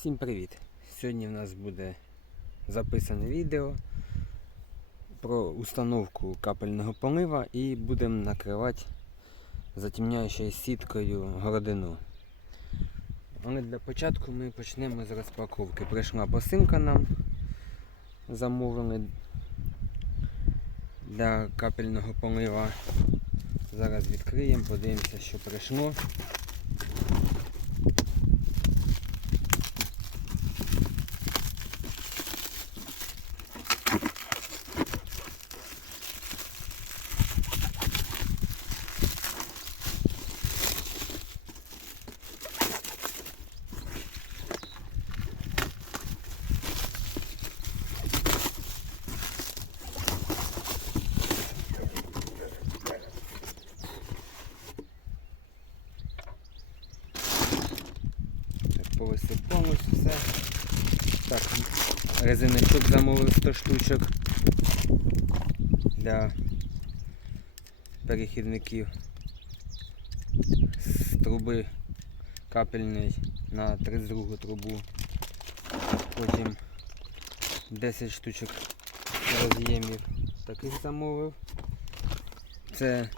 Всім привіт! Сьогодні в нас буде записане відео про установку капельного полива і будемо накривати затемняючою сіткою городину. Але для початку ми почнемо з розпаковки. Прийшла посилка нам замовили для капельного полива. Зараз відкриємо, подивимося, що прийшло. Так, повисипалось все. Так, резиночок замовив 100 штучок для перехідників з труби капельної на 32 трубу. Потім 10 штучок роз'ємів таких замовив. Це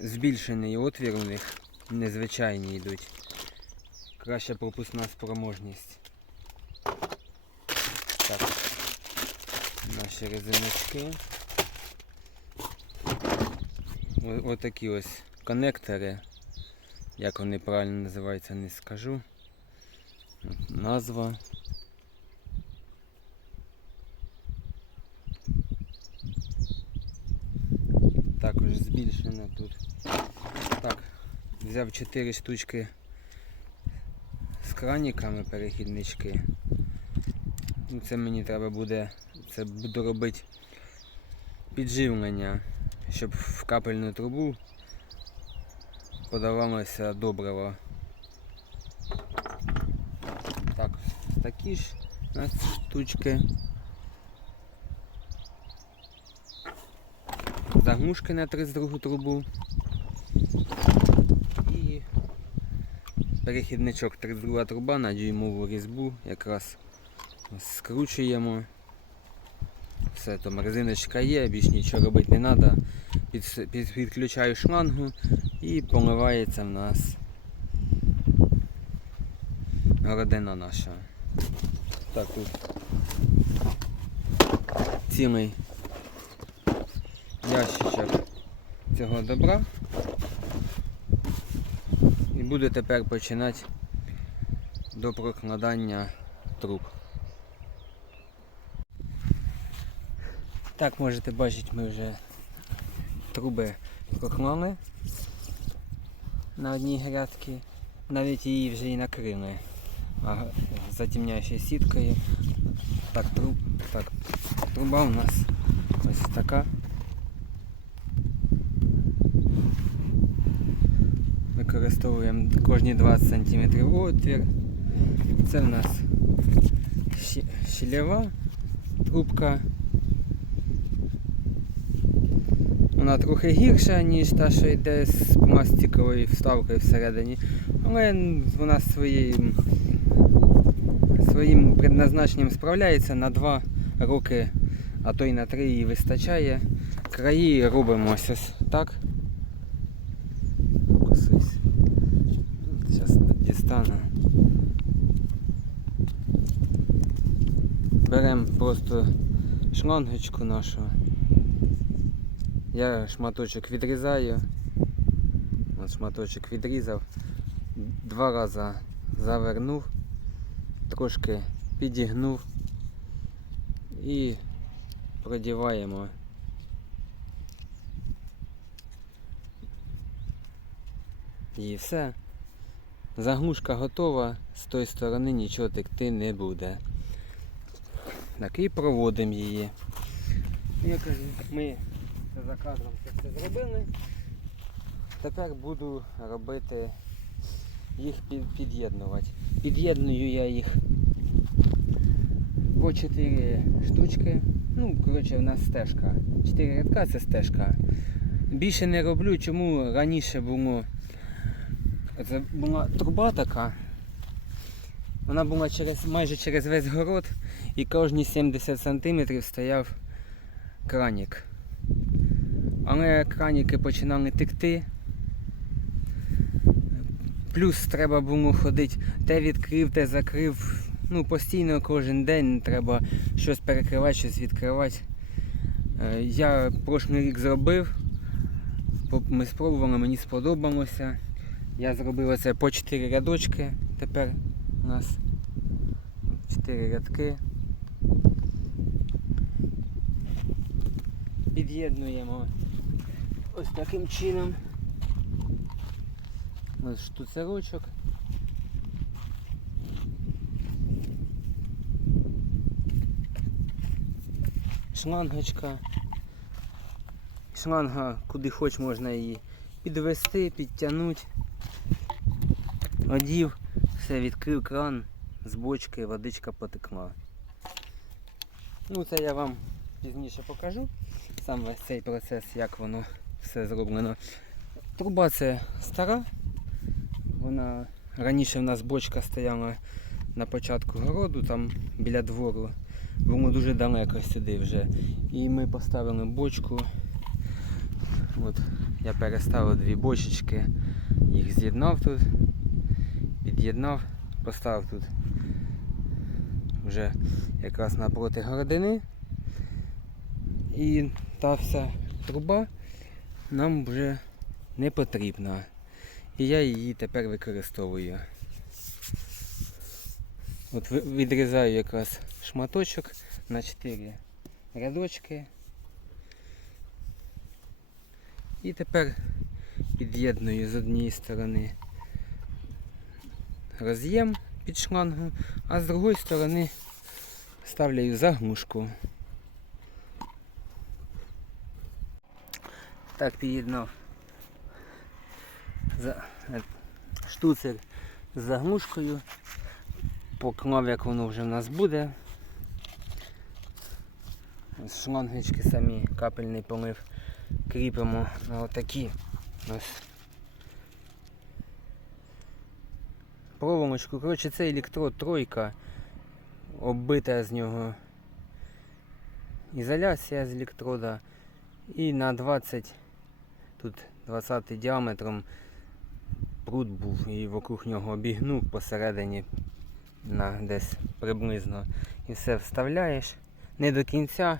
збільшений отвір у них, незвичайні йдуть краща пропускна спроможність. Так, наші резиночки. Отакі ось коннектори. Як вони правильно називаються, не скажу. Назва. Також збільшено тут. Так, взяв 4 штучки з краніками перехіднички. Ну, Це мені треба буде, це буду робити підживлення, щоб в капельну трубу подавалося добриво. Так, такі ж у нас штучки. Заглушки на 32 трубу. І перехідничок 32 труба на дюймову різьбу якраз скручуємо. Все, там резиночка є, більш нічого робити не треба. Під, під, підключаю шлангу і поливається в нас городина наша. Так, тут цілий ящичок цього добра. І буду тепер починати до прокладання труб. Так, можете бачити, ми вже труби проклали на одній грядці. Навіть її вже і накрили а, затемняючою сіткою. Так, труб, так, труба у нас ось така. Використовуємо кожні 20 см отвір. Це в нас щі- щільова трубка. Вона трохи гірша, ніж та, що йде з пластиковою вставкою всередині, але вона своїм, своїм предназначенням справляється на 2 роки, а то й на 3 її вистачає. Краї робимо ось так. Зараз дістану. Беремо просто шлангочку нашу. Я шматочок відрізаю. От шматочок відрізав. Два рази завернув, трошки підігнув і продіваємо. І все. Заглушка готова, з тої сторони нічого текти не буде. Так, і проводимо її. Я кажу, ми за кадром це все зробили. Тепер буду робити їх під'єднувати. Під'єдную я їх по 4 штучки. Ну, коротше, в нас стежка. 4 рядка це стежка. Більше не роблю, чому раніше було. Це була труба така. Вона була через, майже через весь город і кожні 70 см стояв кранік. Але краніки починали текти. Плюс треба було ходити, те відкрив, те закрив. Ну, постійно кожен день треба щось перекривати, щось відкривати. Е, Я прошлий рік зробив. Ми спробували, мені сподобалося. Я зробив оце по 4 рядочки. Тепер у нас 4 рядки. Під'єднуємо ось таким чином. Ось штуцерочок. Шлангочка. Шланга куди хоч можна її підвести, підтягнути. Одів, все, відкрив кран, з бочки водичка потекла. Ну це я вам пізніше покажу. Сам весь цей процес, як воно все зроблено. Труба це стара. Вона раніше в нас бочка стояла на початку городу, там біля двору. Було дуже далеко сюди вже. І ми поставили бочку. От, я переставив дві бочечки, їх з'єднав тут, під'єднав, поставив тут вже якраз напроти городини. І та вся труба нам вже не потрібна. І я її тепер використовую. От відрізаю якраз шматочок на 4 рядочки. І тепер під'єдную з однієї сторони роз'єм під шлангу, а з другої сторони ставляю заглушку. Так під'єднав е, штуцер з заглушкою. Поклав, як воно вже в нас буде. З шлангочки самі капельний помив кріпимо на отакі ось проволочку. Коротше, це електрод тройка, оббита з нього ізоляція з електрода. І на 20, тут 20 діаметром прут був і вокруг нього обігнув посередині на десь приблизно. І все вставляєш не до кінця,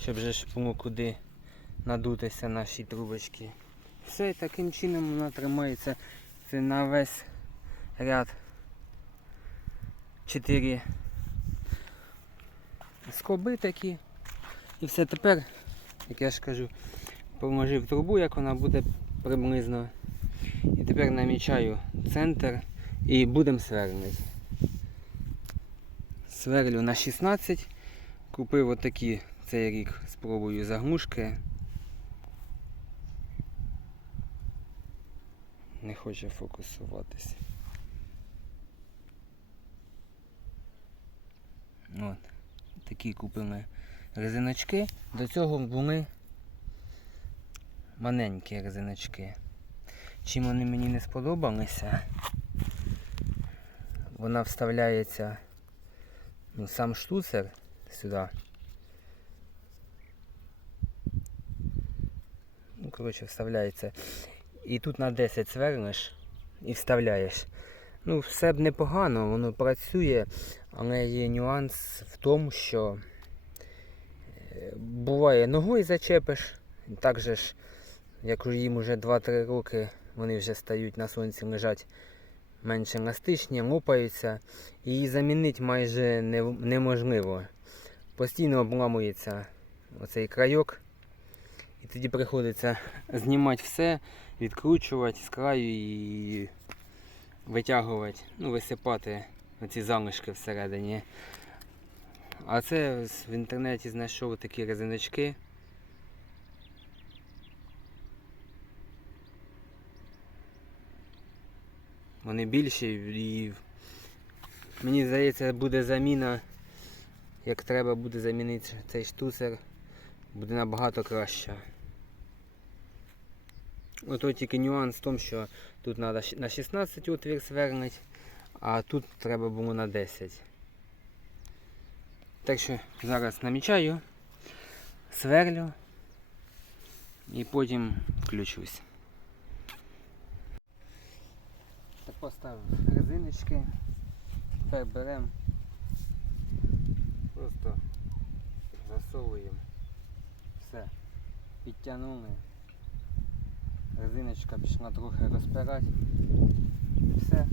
щоб же було куди надутися наші трубочки. Все і таким чином вона тримається це на весь ряд 4 скоби такі. І все тепер, як я ж кажу, положив трубу, як вона буде приблизно. І тепер намічаю центр і будемо сверлити. Сверлю на 16. Купив отакі цей рік спробую заглушки. Не хоче фокусуватися. От. Такі купили резиночки. До цього були маленькі резиночки. Чим вони мені не сподобалися, вона вставляється ну, сам штуцер сюди. Ну, коротше, вставляється. І тут на 10 сверлиш і вставляєш. Ну, все б непогано, воно працює, але є нюанс в тому, що е, буває ногою зачепиш, так же ж, як їм вже 2-3 роки, вони вже стають на сонці лежать менш еластичні, лопаються, і її замінити майже неможливо. Постійно обламується оцей крайок, і тоді приходиться знімати все, відкручувати з краю і витягувати, ну, висипати оці залишки всередині. А це в інтернеті знайшов такі резиночки. Вони більші і мені здається буде заміна, як треба буде замінити цей штуцер, буде набагато краще. Ото тільки нюанс в тому, що тут треба на 16 отвір свернути, а тут треба було на 10. Так що зараз намічаю, сверлю і потім включусь. Так поставив резиночки. Тепер беремо, просто засовуємо. Все. Підтягнули. Резиночка пішла трохи розпирати. І все.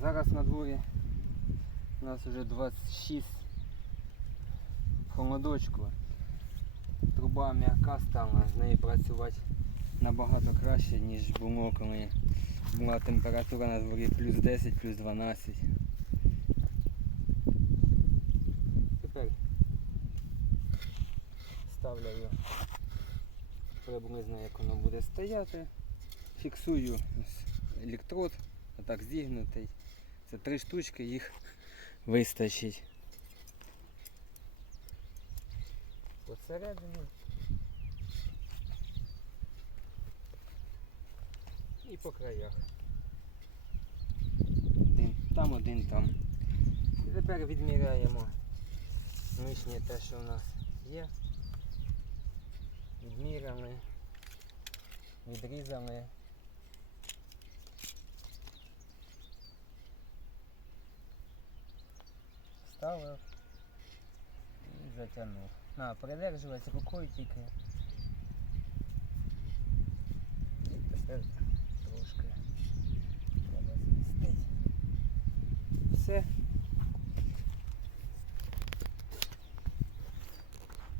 Зараз на дворі у нас вже 26 в холодочку. Труба м'яка стала, з нею працювати набагато краще, ніж було, коли була температура на дворі плюс 10, плюс 12. Тепер ставлю приблизно як воно буде стояти. Фіксую електрод, отак зігнутий. Це три штучки, їх вистачить. Посередині. І по краях. Один там, один там. І тепер відміряємо лишнє те, що у нас є. Відміряли, відрізали. Вставив і затягнув. На, придержувати рукою тільки. Тепер трошки треба змістити. Все.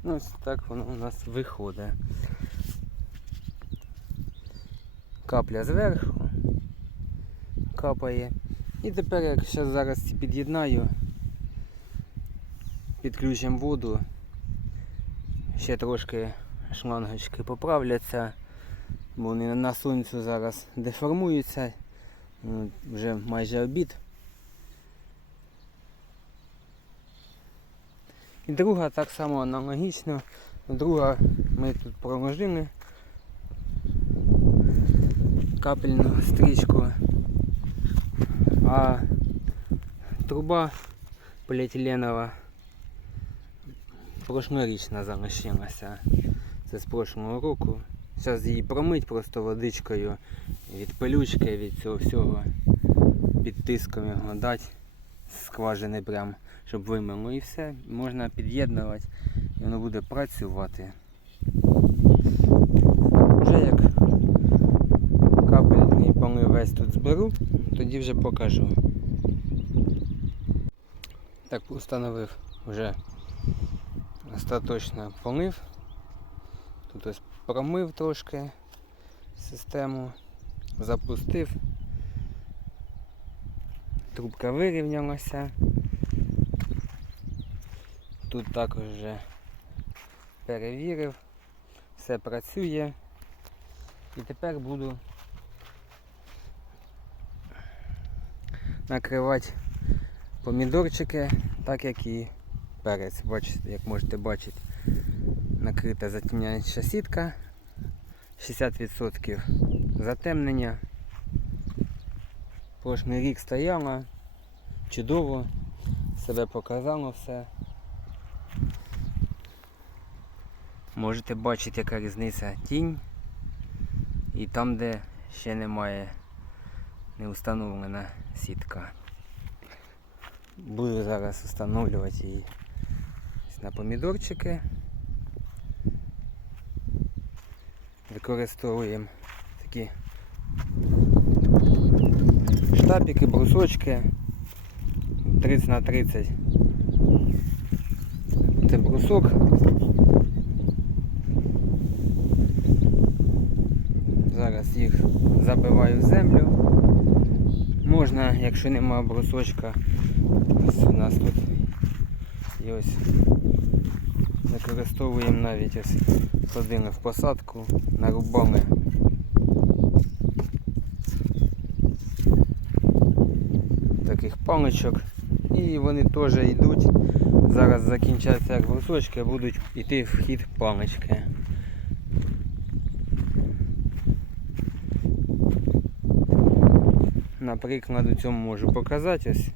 Ну, ось так воно у нас виходить. Капля зверху капає. І тепер, як зараз під'єднаю, підключимо воду, ще трошки шлангочки поправляться, бо вони на сонцю зараз деформуються. Ну, Вже майже обід. Друга так само аналогічно. Друга ми тут проложили капельну стрічку, а труба поліетиленова прошлорічна залишилася. Це з прошлого року. Зараз її промить просто водичкою від пилючки, від цього всього. Під тиском його дати скважини прям, щоб вимило і все. Можна під'єднувати і воно буде працювати. Вже як капельний полив весь тут зберу, тоді вже покажу. Так, установив вже остаточно полив. Тут ось промив трошки систему, запустив. Трубка вирівнялася. Тут також вже перевірив, все працює. І тепер буду накривати помідорчики, так як і перець. Бачите, як можете бачити, накрита затемняюча сітка, 60% затемнення. Прошлий рік стояла, чудово, себе показало все. Можете бачити, яка різниця тінь і там, де ще немає не встановлена сітка. Буду зараз встановлювати її на помідорчики. Використовуємо такі штапики, брусочки 30 на 30. Це брусок. Зараз їх забиваю в землю. Можна, якщо нема брусочка, ось у нас тут і ось використовуємо навіть ось ходили в посадку, нарубали таких паличок і вони теж йдуть. Зараз закінчаться як брусочки, будуть йти в хід палички. Наприклад, у цьому можу показати ось.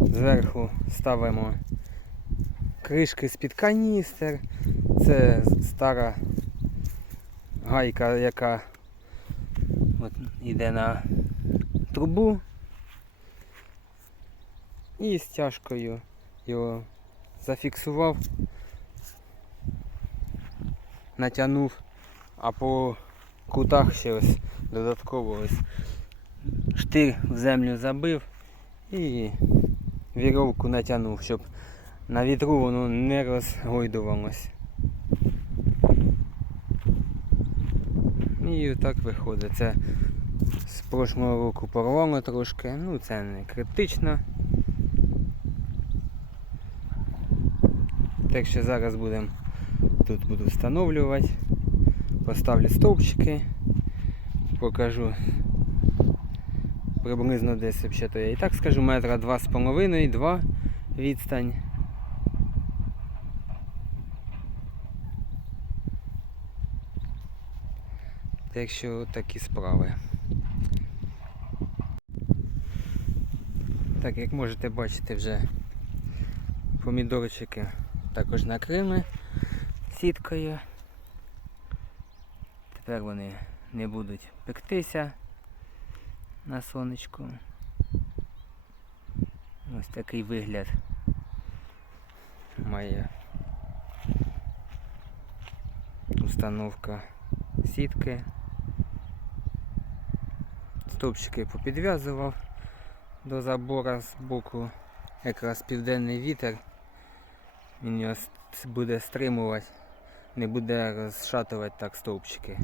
Зверху ставимо кришки з-під каністер. Це стара гайка, яка от, йде на трубу. І стяжкою його зафіксував, натягнув, а по кутах ще ось додатково ось штир в землю забив і віровку натягнув, щоб на вітру воно не розгойдувалось. І так виходить. Це з прошлого року порвало трошки, ну це не критично. Так що зараз будемо тут буду встановлювати. Поставлю стовпчики, покажу приблизно десь взагалі, я і так скажу, метра два з половиною, два відстань. Так що такі справи. Так, як можете бачити, вже помідорчики також накрили сіткою. Тепер вони не будуть пектися на сонечку. Ось такий вигляд має установка сітки. Стовпчики попідв'язував до забора з боку якраз південний вітер. Він його буде стримувати, не буде розшатувати так стовпчики.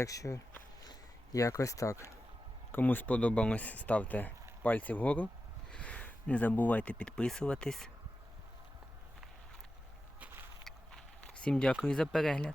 Так що якось так. Кому сподобалось, ставте пальці вгору. Не забувайте підписуватись. Всім дякую за перегляд.